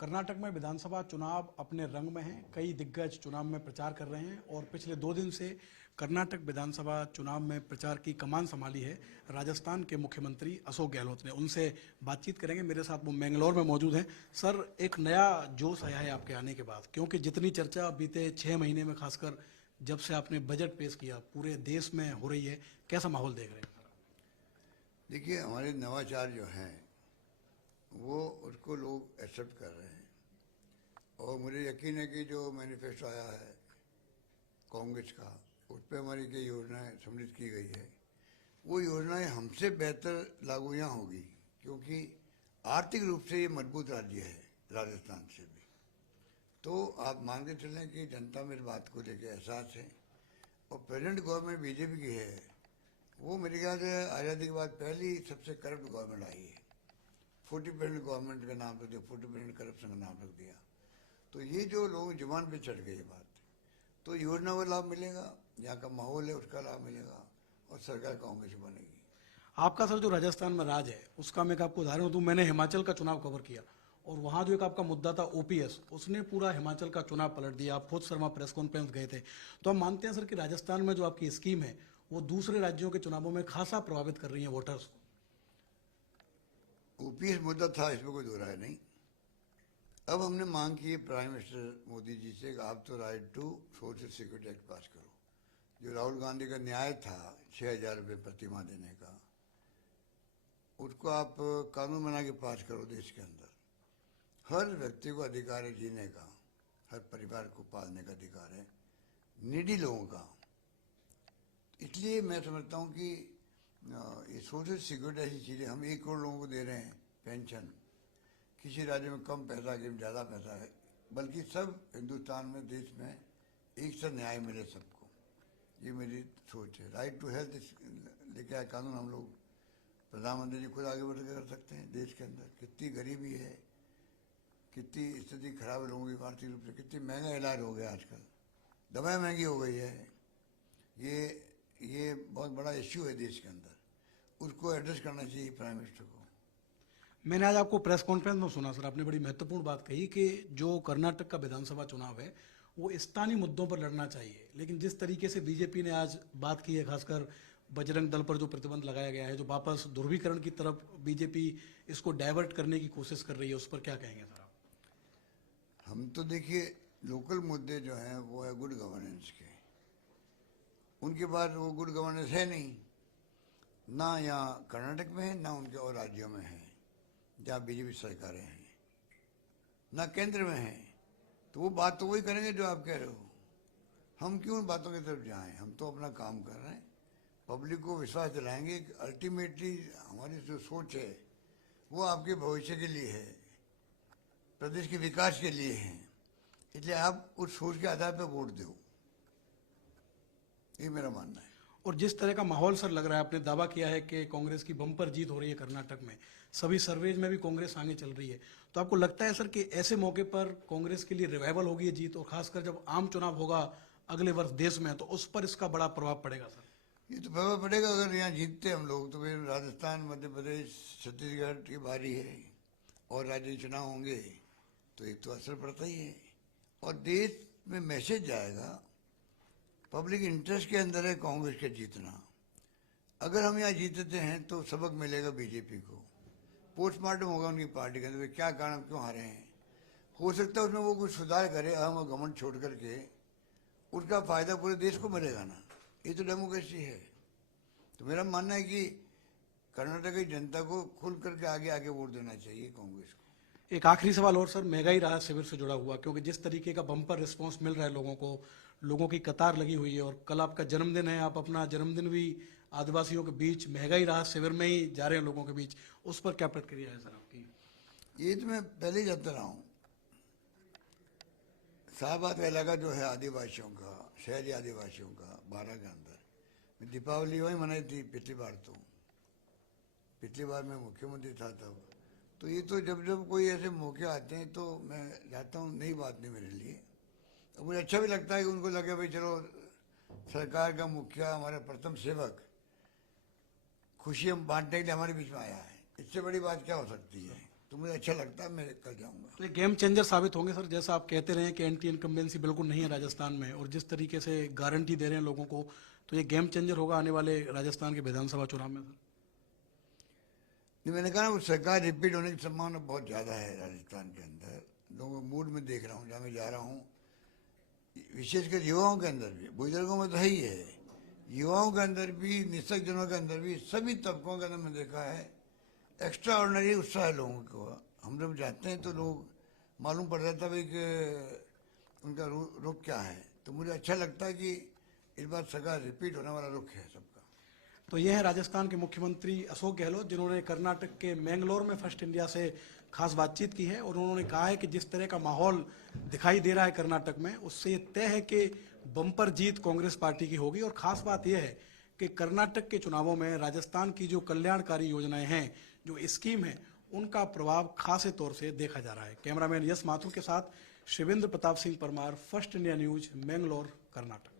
कर्नाटक में विधानसभा चुनाव अपने रंग में हैं। कई दिग्गज चुनाव में प्रचार कर रहे हैं और पिछले 2 दिन से कर्नाटक विधानसभा चुनाव में प्रचार की कमान संभाली है राजस्थान के मुख्यमंत्री अशोक गहलोत ने। उनसे बातचीत करेंगे। मेरे साथ वो मैंगलोर में मौजूद हैं। सर, एक नया जोश आया है आपके आने के बाद, क्योंकि जितनी चर्चा बीते 6 महीने में, खासकर जब से आपने बजट पेश किया, पूरे देश में हो रही है। कैसा माहौल देख रहे हैं? देखिए, हमारे नवाचार जो हैं वो उसको लोग एक्सेप्ट कर रहे हैं और मुझे यकीन है कि जो मैनिफेस्टो आया है कांग्रेस का, उस पर हमारी कई योजनाएं सम्मिलित की गई है। वो योजनाएं हमसे बेहतर लागू यहाँ होगी, क्योंकि आर्थिक रूप से ये मजबूत राज्य है राजस्थान से भी। तो आप मान के चलें कि जनता में इस बात को लेकर एहसास है। और प्रेजेंट गवर्नमेंट बीजेपी की है, वो मेरे ख्याल से आज़ादी के बाद पहली सबसे करप्ट गवर्नमेंट आई है। 40% गवर्नमेंट का नाम रख दिया, 40% करप्शन का नाम रख दिया। तो ये जो लोग जुबान पे चढ़ गई बात, तो योजना का लाभ मिलेगा, यहाँ का माहौल है उसका लाभ मिलेगा और सरकार कांग्रेस बनेगी। आपका सर जो राजस्थान में राज है, उसका मैं आपको उदाहरण दूं। मैंने हिमाचल का चुनाव कवर किया और वहां जो एक आपका मुद्दा था ओपीएस, उसने पूरा हिमाचल का चुनाव पलट दिया। आप खुद शर्मा प्रेस कॉन्फ्रेंस गए थे। तो हम मानते हैं सर कि राजस्थान में जो आपकी स्कीम है वो दूसरे राज्यों के चुनावों में खासा प्रभावित कर रही है वोटर्स को। ओपीएस मुद्दा था, इसमें कोई दो राय नहीं। अब हमने मांग की है प्राइम मिनिस्टर मोदी जी से, आप तो right to social security act pass करो। जो राहुल गांधी का न्याय था 6,000 रुपये प्रति माह देने का, उसको आप कानून बना के पास करो। देश के अंदर हर व्यक्ति को अधिकार है जीने का, हर परिवार को पालने का अधिकार है, नीडी लोगों का। इसलिए मैं समझता हूँ कि ये सोशल सिक्योरिटी ऐसी चीज़ें, हम 1 करोड़ लोगों को दे रहे हैं पेंशन। किसी राज्य में कम पैसा, किसी में ज़्यादा पैसा है, बल्कि सब हिंदुस्तान में, देश में एक सा न्याय मिले सबको। ये मेरी सोच है। राइट टू हेल्थ लेके आए कानून, हम लोग प्रधानमंत्री जी खुद आगे बढ़ के कर सकते हैं। देश के अंदर कितनी गरीबी है, कितनी स्थिति खराब है लोगों की आर्थिक रूप से, कितनी महंगा इलाज हो गया आजकल, दवाएं महंगी हो गई है। ये बहुत बड़ा इश्यू है देश के अंदर, उसको एड्रेस करना चाहिए प्राइम मिनिस्टर को। मैंने आज आपको प्रेस कॉन्फ्रेंस में सुना सर, आपने बड़ी महत्वपूर्ण बात कही कि जो कर्नाटक का विधानसभा चुनाव है वो स्थानीय मुद्दों पर लड़ना चाहिए। लेकिन जिस तरीके से बीजेपी ने आज बात की है, खासकर बजरंग दल पर जो प्रतिबंध लगाया गया है, जो वापस ध्रुवीकरण की तरफ बीजेपी इसको डाइवर्ट करने की कोशिश कर रही है, उस पर क्या कहेंगे सर आप? हम तो देखिए, लोकल मुद्दे जो हैं वो है गुड गवर्नेंस के। उनके बाद वो गुड गवर्नेंस है नहीं, ना यहाँ कर्नाटक में है, ना उनके और राज्यों में है जहाँ बीजेपी सरकारें हैं, ना केंद्र में है। तो वो बात तो वही करेंगे जो आप कह रहे हो। हम क्यों उन बातों की तरफ जाएं? हम तो अपना काम कर रहे हैं, पब्लिक को विश्वास दिलाएंगे। अल्टीमेटली हमारी जो सोच है वो आपके भविष्य के लिए है, प्रदेश के विकास के लिए है। इसलिए आप उस सोच के आधार पर वोट दो, ये मेरा मानना है। और जिस तरह का माहौल सर लग रहा है, आपने दावा किया है कि कांग्रेस की बम्पर जीत हो रही है कर्नाटक में, सभी सर्वेज में भी कांग्रेस आगे चल रही है, तो आपको लगता है सर कि ऐसे मौके पर कांग्रेस के लिए रिवाइवल होगी ये जीत? और खासकर जब आम चुनाव होगा अगले वर्ष देश में, तो उस पर इसका बड़ा प्रभाव पड़ेगा सर? ये तो प्रभाव पड़ेगा। अगर यहाँ जीतते हम लोग तो फिर राजस्थान, मध्य प्रदेश, छत्तीसगढ़ की बारी है और राज्य चुनाव होंगे, तो एक तो असर पड़ता ही है। और देश में मैसेज जाएगा, पब्लिक इंटरेस्ट के अंदर है कांग्रेस के जीतना। अगर हम यहाँ जीतते हैं तो सबक मिलेगा बीजेपी को, पोस्टमार्टम होगा उनकी पार्टी के अंदर, क्या कारण, क्यों हारे हैं। हो सकता है उसमें वो कुछ सुधार करे, अहम और घमंड छोड़ करके, उसका फायदा पूरे देश को मिलेगा ना। ये तो डेमोक्रेसी है। तो मेरा मानना है कि कर्नाटक की जनता को खुल करके आगे आगे वोट देना चाहिए कांग्रेस को। एक आखिरी सवाल और सर, महंगाई राहत शिविर से जुड़ा हुआ, क्योंकि जिस तरीके का बम्पर रिस्पांस मिल रहा है लोगों को, लोगों की कतार लगी हुई है, और कल आपका जन्मदिन है, आप अपना जन्मदिन भी आदिवासियों के बीच महंगाई राहत शिविर में ही जा रहे हैं लोगों के बीच, उस पर क्या प्रतिक्रिया है सर आपकी? ये तो मैं पहले ही जाता रहा हूँ। शाहबाद का इलाका जो है आदिवासियों का, शहरी आदिवासियों का, 12 के अंदर, मैं दीपावली वहीं मनाई थी पिछली बार। तो पिछली बार मैं मुख्यमंत्री था तब। तो ये तो जब जब कोई ऐसे मौके आते हैं तो मैं जाता हूँ, नई बात नहीं मेरे लिए। और मुझे अच्छा भी लगता है कि उनको लगे भाई चलो सरकार का मुखिया, हमारा प्रथम सेवक, खुशी हम बांटने के लिए हमारे बीच में आया है। इससे बड़ी बात क्या हो सकती है। तो मुझे अच्छा लगता है, मैं कल जाऊंगा। तो ये गेम चेंजर साबित होंगे सर, जैसा आप कहते रहे कि एंटी इनकम्बेंसी बिल्कुल नहीं है राजस्थान में, और जिस तरीके से गारंटी दे रहे हैं लोगों को, तो ये गेम चेंजर होगा आने वाले राजस्थान के विधानसभा चुनाव में सर। नहीं, मैंने कहा ना, वो सरकार रिपीट होने की संभावना बहुत ज़्यादा है राजस्थान के अंदर। लोगों मूड में देख रहा हूँ, जहाँ मैं जा रहा हूँ, विशेषकर युवाओं के अंदर भी, बुजुर्गों में तो है ही है, युवाओं के अंदर भी, निःशक्त जनों के अंदर भी, सभी तबकों के अंदर मैं देखा है एक्स्ट्रा ऑर्डिनरी उत्साह है लोगों को। हम जब जाते हैं तो लोग मालूम पड़ जाता है भाई कि उनका रुख क्या है। तो मुझे अच्छा लगता है कि इस बार सरकार रिपीट होने वाला रुख है सबका। तो ये है राजस्थान के मुख्यमंत्री अशोक गहलोत, जिन्होंने कर्नाटक के मैंगलोर में फर्स्ट इंडिया से खास बातचीत की है, और उन्होंने कहा है कि जिस तरह का माहौल दिखाई दे रहा है कर्नाटक में, उससे ये तय है कि बम्पर जीत कांग्रेस पार्टी की होगी। और खास बात यह है कि कर्नाटक के चुनावों में राजस्थान की जो कल्याणकारी योजनाएं हैं, जो स्कीम है, उनका प्रभाव खासे तौर से देखा जा रहा है। कैमरामैन यश माथुर के साथ Shivendra Pratap Singh Parmar, first India news, Mangalore, Karnataka.